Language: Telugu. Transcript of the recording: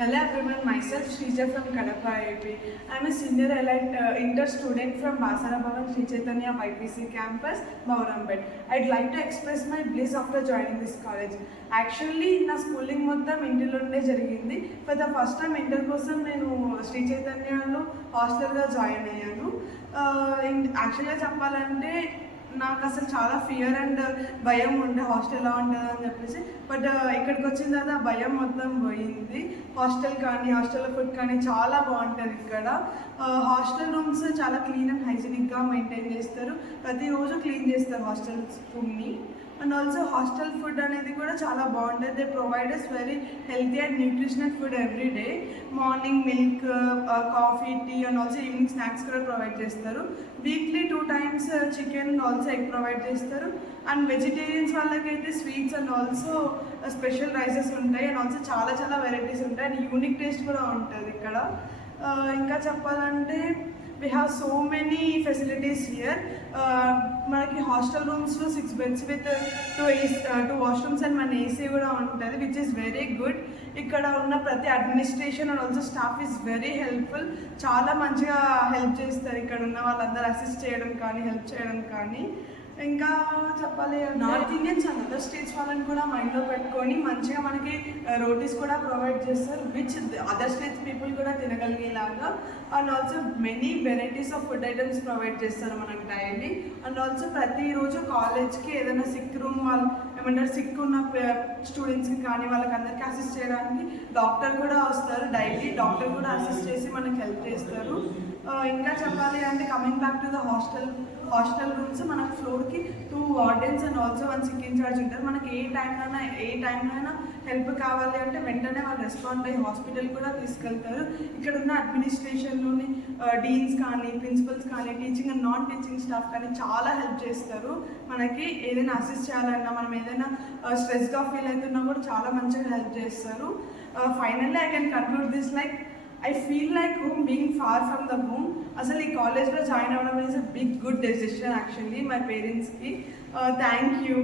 Hello everyone, myself Shrija from Kadapa AP. I am a senior allied inter student from Basara Bhavan Sri Chaitanya YPC campus, Maurambed. I'd like to express my bliss after joining this college. Actually, na schooling మొత్తం ఇంటిలోనే జరిగింది. For the first time inter కోసం నేను శ్రీ చైతన్యలో హాస్టల్గా జాయిన్ అయ్యాను. యాక్చువల్గా చెప్పాలంటే నాకు అసలు చాలా ఫియర్ అండ్ భయం ఉండే హాస్టల్ ఎలా ఉంటుంది అని చెప్పేసి. బట్ ఇక్కడికి వచ్చిన తర్వాత భయం మొత్తం పోయింది. హాస్టల్ కానీ హాస్టల్ ఫుడ్ కానీ చాలా బాగుంటుంది ఇక్కడ. హాస్టల్ రూమ్స్ చాలా క్లీన్ అండ్ హైజీనిక్గా మెయింటైన్ చేస్తారు. ప్రతిరోజు క్లీన్ చేస్తారు హాస్టల్స్ రూమ్ని. అండ్ ఆల్సో హాస్టల్ ఫుడ్ అనేది కూడా చాలా బాగుంటుంది. They provide us very healthy and nutritional food every day. Morning milk, coffee, tea and also evening snacks కూడా ప్రొవైడ్ చేస్తారు. Weekly 2 times chicken also egg provide చేస్తారు. అండ్ వెజిటేరియన్స్ వాళ్ళకైతే sweets and also special rices ఉంటాయి. అండ్ ఆల్సో చాలా చాలా వెరైటీస్ ఉంటాయి. అండ్ యూనిక్ టేస్ట్ కూడా ఉంటుంది ఇక్కడ. ఇంకా చెప్పాలంటే we have so many facilities here. మనకి హాస్టల్ రూమ్స్లో 6 beds with 2 washrooms అండ్ మన ఏసీ కూడా ఉంటుంది, విచ్ ఈస్ వెరీ గుడ్. ఇక్కడ ఉన్న ప్రతి administration and also staff is very helpful. చాలా మంచిగా హెల్ప్ చేస్తారు ఇక్కడ ఉన్న వాళ్ళందరూ, అసిస్ట్ చేయడం కానీ హెల్ప్ చేయడం కానీ. ఇంకా చెప్పాలి, north Indians and other states వాళ్ళని కూడా మైండ్లో పెట్టుకొని మంచిగా మనకి రోటీస్ కూడా ప్రొవైడ్ చేస్తారు, విచ్ అదర్ స్టేట్స్ పీపుల్ కూడా తినగలిగేలాగా. And also many varieties of food items provide చేస్తారు మనకి డైలీ. అండ్ ఆల్సో ప్రతిరోజు కాలేజ్కి ఏదైనా సిక్ రూమ్ వాళ్ళు ఏమంటారు సిక్ ఉన్న స్టూడెంట్స్కి కానీ వాళ్ళకి అందరికీ అసిస్ట్ చేయడానికి డాక్టర్ కూడా వస్తారు డైలీ. డాక్టర్ కూడా అసిస్ట్ చేసి మనకి హెల్ప్ చేస్తారు. ఇంకా చెప్పాలి అంటే coming back to the hostel rooms, మనకు ఫ్లోర్కి 2 wardens and also 1 sick incharge ఉంటారు. మనకి ఏ టైంలో అయినా హెల్ప్ కావాలి అంటే వెంటనే వాళ్ళు రెస్పాండ్ అయ్యి హాస్పిటల్ కూడా తీసుకెళ్తారు. ఇక్కడ ఉన్న అడ్మినిస్ట్రేషన్లోని డీన్స్ కానీ ప్రిన్సిపల్స్ కానీ teaching and non teaching staff కానీ చాలా హెల్ప్ చేస్తారు. మనకి ఏదైనా అసిస్ట్ చేయాలన్నా, మనం ఏదైనా స్ట్రెస్గా ఫీల్ అవుతున్నా కూడా చాలా మంచిగా హెల్ప్ చేస్తారు. Finally I can conclude this like I feel like home being far from the home. అసలు ఈ కాలేజ్లో జాయిన్ అవ్వడం is a big good decision actually my పేరెంట్స్కి. Thank you.